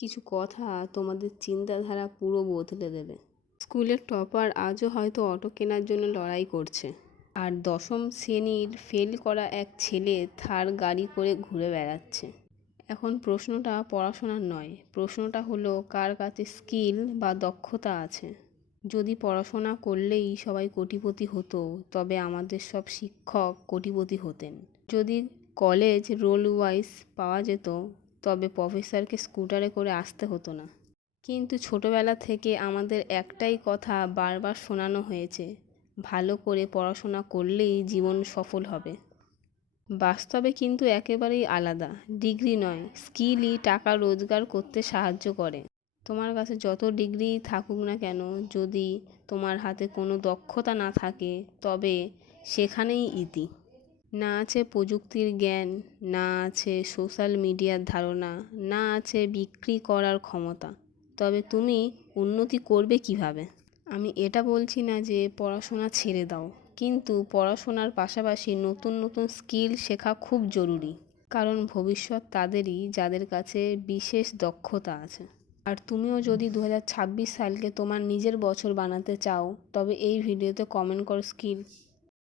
কিছু কথা তোমাদের চিন্তাধারা পুরো বদলে দেবে। স্কুলের টপার আজও হয়তো অটো কেনার জন্য লড়াই করছে, আর দশম শ্রেণীর ফেল করা এক ছেলে থার গাড়ি করে ঘুরে বেড়াচ্ছে। এখন প্রশ্নটা পড়াশোনার নয়, প্রশ্নটা হলো কার কাছে স্কিল বা দক্ষতা আছে। যদি পড়াশোনা করলেই সবাই কোটিপতি হতো, তবে আমাদের সব শিক্ষক কোটিপতি হতেন। যদি কলেজ রোল ওয়াইজ পাওয়া যেত, তবে প্রফেসরকে স্কুটারে করে আসতে হতো না। কিন্তু ছোটবেলা থেকে আমাদের একটাই কথা বারবার শোনানো হয়েছে, ভালো করে পড়াশোনা করলেই জীবন সফল হবে। বাস্তবে কিন্তু একেবারেই আলাদা। ডিগ্রি নয়, স্কিলই টাকা রোজগার করতে সাহায্য করে। তোমার কাছে যত ডিগ্রি থাকুক না কেন, যদি তোমার হাতে কোনো দক্ষতা না থাকে, তবে সেখানেই ইতি। না আছে প্রযুক্তির জ্ঞান, না আছে সোশ্যাল মিডিয়ার ধারণা, না আছে বিক্রি করার ক্ষমতা, তবে তুমি উন্নতি করবে কিভাবে? আমি এটা বলছি না যে পড়াশোনা ছেড়ে দাও, কিন্তু পড়াশোনার পাশাপাশি নতুন নতুন স্কিল শেখা খুব জরুরি। কারণ ভবিষ্যৎ তাদেরই যাদের কাছে বিশেষ দক্ষতা আছে। আর তুমিও যদি 2026 সালকে তোমার নিজের বছর বানাতে চাও, তবে এই ভিডিওতে কমেন্ট করো স্কিল।